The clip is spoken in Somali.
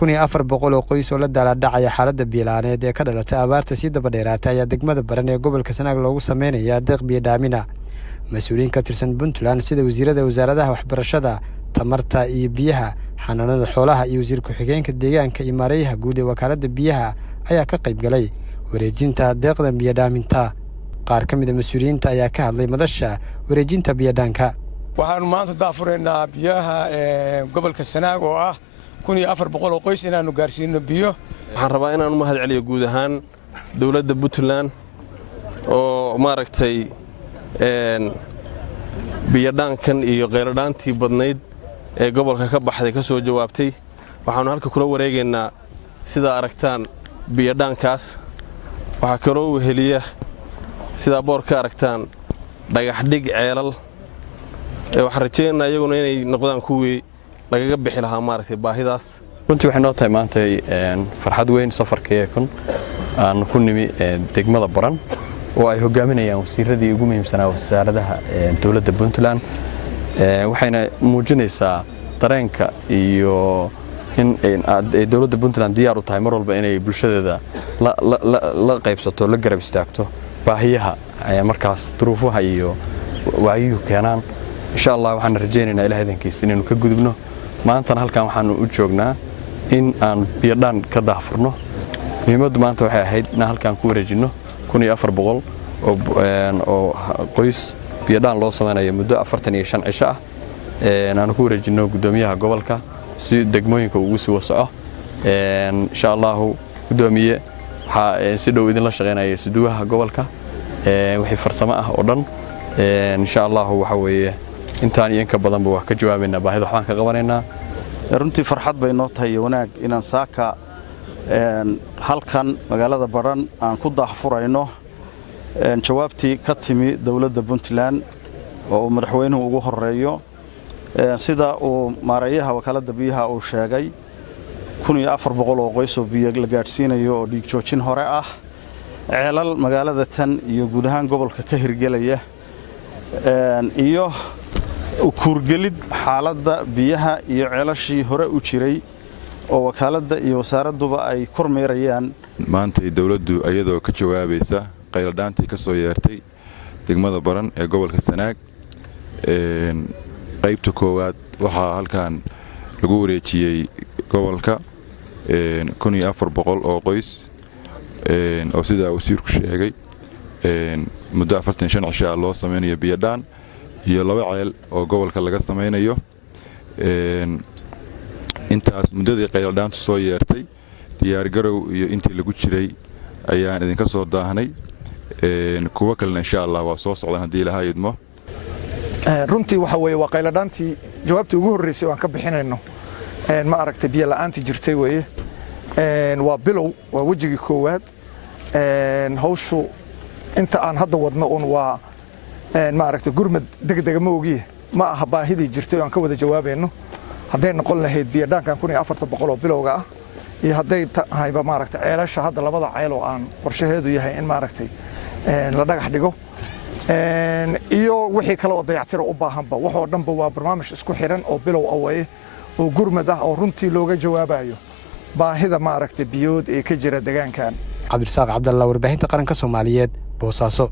1400 oo qoys oo la daaladhacaya xaaladda biilaaneed ee ka dhalatay abaarta sii daba dheeraatay ayaa degmada Baran ee gobolka Sanaag loogu sameeyay deeq biyo dhaamina. Mas'uuliyiin ka tirsan Puntland sida wasiirada wasaaradaha waxbarashada, tamarta iyo biyaha, xanaanada xoolaha iyo wasiir ku-xigeenka deegaanka iyo maareeyaha guud ee wakaaladda biyaha ayaa ka qayb galay wareejinta deeqdan biyo dhaaminta. qaar ka mid ah mas'uuliyiinta ayaa ka hadlay madasha wareejinta biyo dhaanka. waxaan maanta daafureynaa biyaha gobolka Sanaag oo ah 1400 oo qoys inaanu gaarsiino biyo. waxaan rabaa inaan u mahad celiyo guud ahaan dawladda Puntland oo maaragtay biyo dhaankan iyo qeylo dhaantii badnayd ee gobolka ka baxday ka soo jawaabtay. waxaanu halka kula wareegaynaa sida aragtaan biyo dhaankaas. waxa kaloo weheliya sida boorka aragtaan dhagax dhig ceelal waxaan rajaynaynaa iyaguna inay noqdaan kuwii lagaga bixi lahaa maaragtay baahidaas. runtii waxay noo tahay maanta farxad weyn safarkii aan ku nimi degmada Baran oo ay hogaaminayaan wasiiradii ugu muhiimsanaa wasaaradaha dawladda Puntland. waxayna muujinaysaa dareenka iyo in dawladda Puntland diyaar u tahay mar walba inay bulshadeeda la qaybsato, la garab istaagto baahiyaha markaas duruufaha iyo waayuhu keenaan. insha Allah waxaan rajaynaynaa Ilaahay dankiisa inaynu ka gudubno. maantana halkan waxaanu u joognaa in aan biyo dhaan ka daafurno. muhiimaddu maanta waxay ahayd in halkan ku wareejino 1400 oo qoys biyo dhaan loo sameynayo muddo 45 cisho ah. aan ku wareejino gudoomiyaha gobolka si degmooyinka ugu sii wasaco. insha Allah gudoomiye waxa si dhow idin la shaqeynaya siduwaha gobolka wixii farsamo ah oo dhan. insha Allah waxa weeye intaan iyo in ka badan wax ka jawaabayna baahida waxaan ka qabanaynaa. runtii farxad bay noo tahay wanaag inaan saaka halkan magaalada Baran aan ku daahfurayno jawaabtii ka timi dawladda Puntland oo madaxweynuhu ugu horeeyo sida uu maareeyaha wakaaladda biyaha uu sheegay 1400 oo qoys oo biyo la gaarsiinayo oo dhiig joojin hore ah. ceelal magaalada tan iyo guud ahaan gobolka ka hirgelaya iyo kuurgelid xaaladda biyaha iyo ceelashii hore u jiray oo wakaaladda iyo wasaaraduba ay kormeerayaan. maanta dawladdu ayadoo ka jawaabaysa qeylo dhaantii ka soo yeertay degmada Baran ee gobolka Sanaag. qaybta koowaad waxaa halkan lagu wareejiyay gobolka 1400 oo qoys oo sida wasiirku sheegay muddo 45 cisho loo sameynayo biyo dhaan iyo 2 ceel oo gobolka laga sameynayo. intaas muddadii qeylo dhaantu soo yeertay diyaar garow iyo intii lagu jiray ayaan idinka soo daahnay. kuwa kalena insha Allah waa soo socdaan hadii Ilaahay idmo. runtii waxa weeye waa qeylo dhaantii jawaabtii ugu horeysay oo aan ka bixinayno ma aragtay biyo la'aantii jirtay weeye. waa bilow, waa wajigii koowaad. hawshu inta aan hadda wadno waa ma aragtay gurmad degdeg ma ogiye ma aha baahidii jirtay oo aan ka wada jawaabayno. hadday noqon lahayd biyo dhaankan 1400 oo bilowga ah iyo hadday tahayba ma aragtay ceelasha hadda labada ceel oo aan qorshaheedu yahay in ma aragtay la dhagax dhigo iyo wixii kale oo dayactir u baahanba wax oo dhanba waa barnaamij isku xiran oo bilow away oo gurmad ah oo runtii looga jawaabayo baahida ma aragtay biyood ee ka jira deegaankan. Cabdirasaaq Cabdalla, warbaahinta qaranka Soomaaliyeed, Boosaaso.